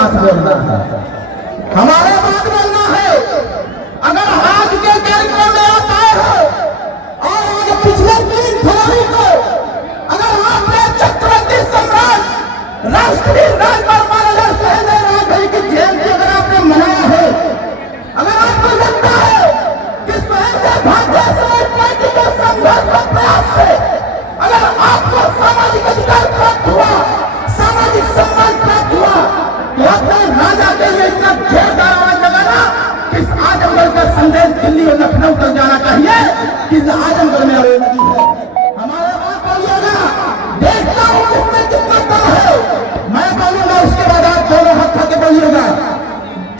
साथ बोलना है, हमारा बात बोलना है। अगर आज के कार्यक्रम में आप आए हो और आज पिछले 3 फरवरी को अगर आपने छत्रपति सम्राट राष्ट्रीय राजमार्ग महाराजा शहीद राजभाई की जयंती अगर आपने मनाया है, अगर आपको लगता है कि शहीद भारतीय समाज पार्टी के संघर्ष और प्रयास से अगर आपको सामाजिक अधिकार प्राप्त हुआ, सामाजिक सम्मान प्राप्त हुआ, तो अपने राजा के लिए इतना जोरदार आवाज लगाना कि इस आजमगढ़ का संदेश दिल्ली और लखनऊ तक जाना चाहिए कि आजमगढ़ में अरे नदी है। हमारा बात बोलिएगा, देखता हूं किसमें कितना दम है। मैं बोलूंगा, उसके बाद आप दोनों हाथ उठा के बोलिएगा,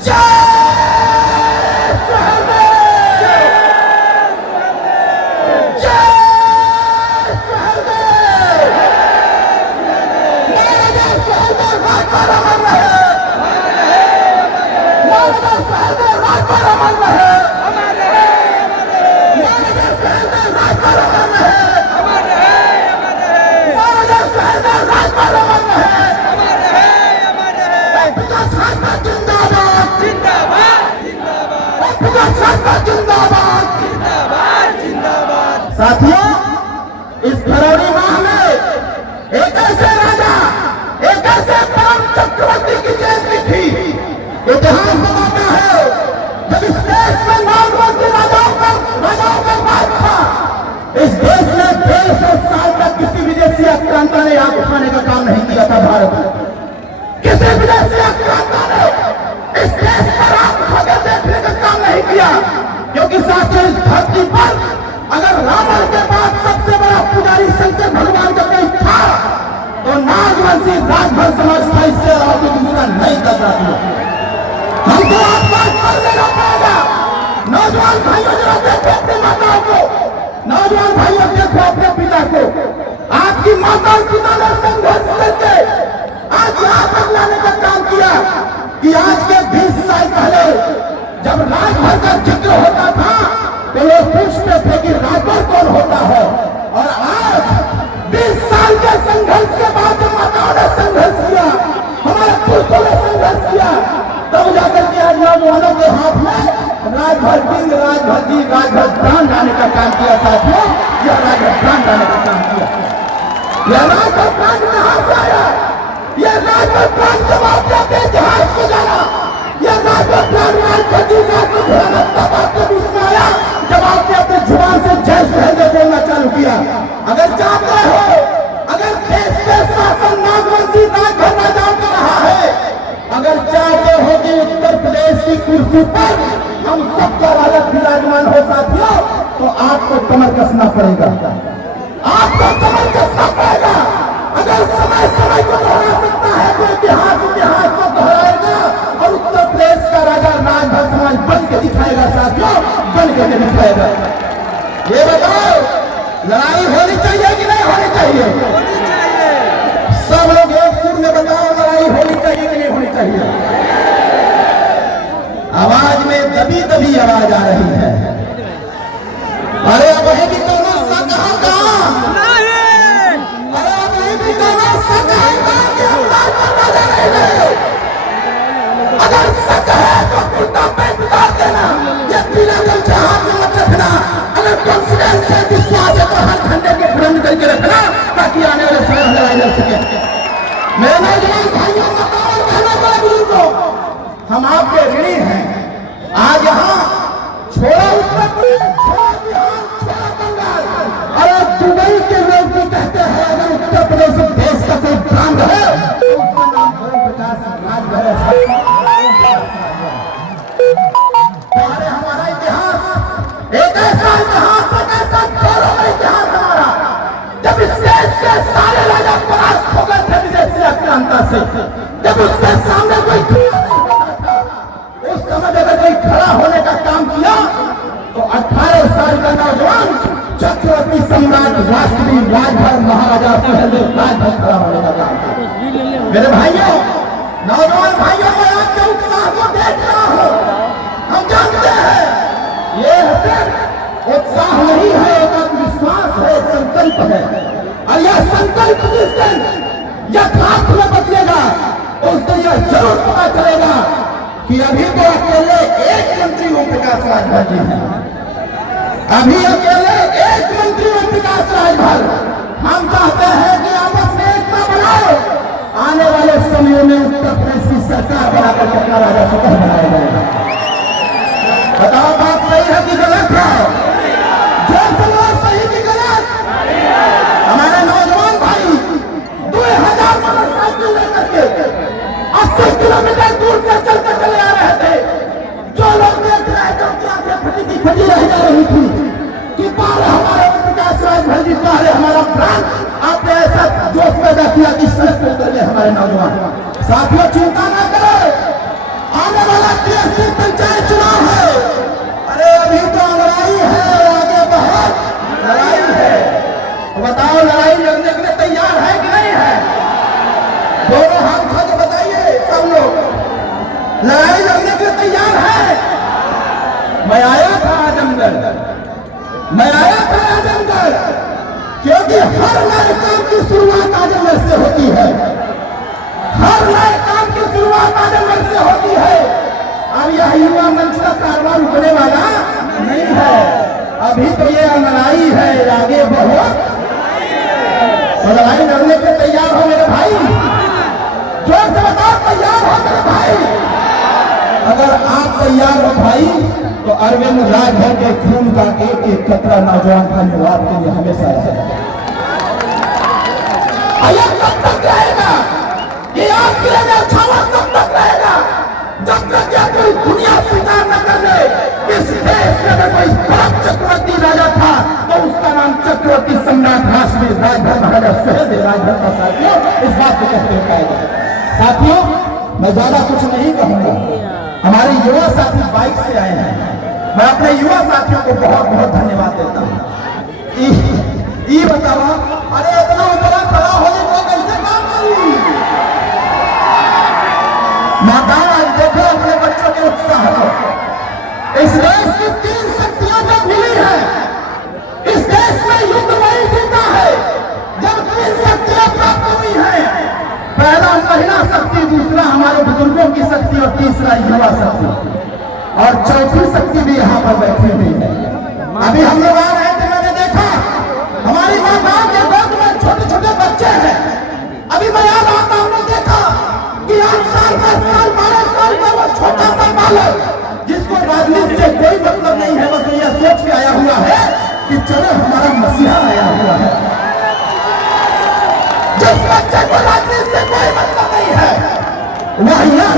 जय साथियों, इस फरवरी माह में एक ऐसे राजा, एक ऐसे परम चक्रवर्ती की जयंती थी। इतिहास बताता है, जब इस देश में नामवंती राजाओं का राज था, इस देश में 150 साल तक किसी विदेशी आक्रांता ने आग उठाने का काम नहीं किया था। भारत में किसी विदेशी आक्रांता ने इस देश पर आग उठाकर देखने का काम नहीं किया, क्योंकि साथियों, इस धरती पर अगर रावण के बाद सबसे बड़ा पुजारी शंकर भगवान का कोई था तो नागवंशी राजभर समाज था। इससे अलावा कोई दूसरा नहीं कर सकता। हमको आपका कर देना पड़ेगा। नौजवान भाइयों, जरा देखो अपनी माताओं को, नौजवान भाइयों देखो अपने पिता को। आपकी माता और पिता ने संघर्ष करके आज यहाँ तक लाने का काम किया कि आज के 20 साल पहले जब राजभर का जिक्र होता था तो लोग पूछते थे कि राजभर कौन होता है। और आज 20 साल के संघर्ष के बाद जब माताओं ने संघर्ष किया, हमारे पुरुषों ने संघर्ष किया, तब जाकर के आज नौजवानों के हाथ में राजभर किंग, राजभर जी, राजभर ब्रांड लाने का काम किया। साथियों, यह राजभर ब्रांड लाने का काम किया। यह राजभर ब्रांड कहां से आया? यह राजभर ब्रांड जब आप जाते इतिहास को जाना, यह राजभर ब्रांड राजभर जी, राजभर भयानक तब आपके बीच में आया जब आपने अपने जुबान से जय शहीद बोलना चालू किया। अगर चाहते हो, अगर देश के शासन नागवंशी राजभर राजाओं का रहा है, अगर चाहते हो कि उत्तर प्रदेश की कुर्सी पर हम सबका राजा विराजमान हो साथियों, तो आपको कमर कसना पड़ेगा। आपको कमर कसना पड़ेगा। अगर समय समय को दोहरा सकता है तो इतिहास को दोहराएगा और उत्तर प्रदेश का राजा राजभर समाज बन के दिखाएगा। साथियों, बन के दिखाएगा। ये बताओ, लड़ाई होनी चाहिए कि नहीं होनी चाहिए? सब लोग एक सुर में बताओ, लड़ाई होनी चाहिए कि नहीं होनी चाहिए? आवाज में दबी दबी आवाज आ रही है। अरे वही भी दोनों सच होगा। अरे वही भी दोनों सच होगा कि हम राजभर राजा नहीं रहे। अगर सच है तो कुर्ता पैंट उतार देना, ये पीला गमछा हाथ में मत रखना। अगर कॉन्फिडेंस है, विश्वास है तो हर झंडे को बुलंद करके रखना ताकि आने वाले समय में लड़ाई लड़ सके। मेरे नौजवान भाइयों, माताओं, बहनों, बड़े बुजुर्गों, हम आपके ऋणी हैं। आज यहाँ छोड़ा उत्तर प्रदेश, छोड़ा बिहार, छोड़ा बंगाल, और दुबई के लोग भी कहते हैं अगर उत्तर प्रदेश देश का कोई ब्रांड है तो उसका नाम प्रकाश राजभर है। हमारा इतिहास एक ऐसा इतिहास, एक ऐसा गौरव इतिहास हमारा, जब इस देश के सारे राजा परास्त हो गए थे विदेशी आक्रांता से, जब उसके सामने कोई खड़ा नहीं होता था, उस समय अगर कोई खड़ा होने का काम किया तो 18 साल का नौजवान छत्रपति सम्राट राष्ट्रीय राजभर महाराजा शहीद राजभर खड़ा होने का काम किया। मेरे भाइयों, नौजवान भाइयों, मैं आपके उत्साह को देख रहा हूं। हम जानते हैं ये सिर्फ उत्साह नहीं है, एक आत्मविश्वास है, एक संकल्प है। और यह संकल्प जिस दिन यथार्थ में बदलेगा, उस दिन यह जरूर पता चलेगा कि अभी तो अकेले एक मंत्री ओम प्रकाश राजभर जी हैं, अभी अकेले एक मंत्री ओम प्रकाश राजभर। हम चाहते हैं कि आपस में एकता बनाओ, आने वाले समयों में उत्तर प्रदेश की सरकार बनाकर पटना राजा स्वतः बनाया जाएगा। बताओ बात सही है कि गलत है? जो सवाल सही कि गलत? हमारे नौजवान भाई 2000 मोटरसाइकिल लेकर के 80 किलोमीटर दूर से चलकर चले आ रहे थे। जो लोग देख रहे थे उनकी आंखें फटी रह जा रही थी कि पार हमारे ओम प्रकाश राजभर जी, पार हमारा प्राण। आपने ऐसा जोश पैदा किया कि सड़क पर उतर गए हमारे नौजवान साथियों। चिंता न करो, आने वाला TSC पंचायत चुनाव है। अरे अभी तो लड़ाई है, आगे बहुत लड़ाई है। तो बताओ लड़ाई लड़ने के लिए तैयार है कि नहीं है? दोनों हाथ उठा के बताइए सब लोग, लड़ाई लड़ने के लिए तैयार है? मैं आया था आजमगढ़, मैं आया था आजमगढ़, क्योंकि हर नए काम की शुरुआत आजमगढ़ से होती है, हर नए काम की शुरुआत आजमगढ़ से होती है। अब यह युवा मंच का कारवां रुकने वाला नहीं है। अभी तो ये लड़ाई है, आगे बढ़ो। तो लड़ाई लड़ने के तैयार हो मेरे भाई? जोर से बताओ, तैयार हो मेरे भाई? अगर आप तैयार हो भाई तो अरविंद राजभर के खून का एक एक कतरा नौजवान धन्यवाद के लिए हमेशा रहेगा। यह कब तक रहेगा? ये आपके लिए अच्छा कब तक रहेगा? जब तक यह पूरी दुनिया स्वीकार न कर ले इस देश में अगर कोई बड़ा चक्रवर्ती राजा था तो उसका नाम चक्रवर्ती सम्राट राजवीर राजभर महाराजा सुहेलदेव राजभर का। साथियों इस बात को कहते हुए पाया जाए। साथियों मैं ज्यादा कुछ नहीं कहूंगा, हमारे युवा साथी बाइक से आए हैं, मैं अपने युवा साथियों को बहुत बहुत धन्यवाद देता हूँ। ये बतावा, अरे इतना ऊपर खड़ा होने को कैसे काम करूं? माताओं देखो अपने बच्चों के उत्साह को। इस देश की 3 शक्तियां जब मिली है, इस देश में युद्ध नहीं जीता है जब 3 शक्तियां प्राप्त हुई हैं। पहला महिला शक्ति, दूसरा हमारे बुजुर्गों की शक्ति और तीसरा युवा शक्ति, और चौथी शक्ति भी यहाँ पर बैठी हुई है। अभी हम लोग आ रहे थे, मैंने देखा हमारी माताओं के गोद में छोटे छोटे बच्चे हैं। अभी मैं याद आता हूँ, हमने देखा कि 8 साल 10 साल 12 साल का वो छोटा सा बालक जिसको राजनीति से कोई मतलब नहीं है, बस यह सोच के आया हुआ है कि चलो हमारा मसीहा आया हुआ है। जिस बच्चे को राजनीति से कोई मतलब नहीं है वह यह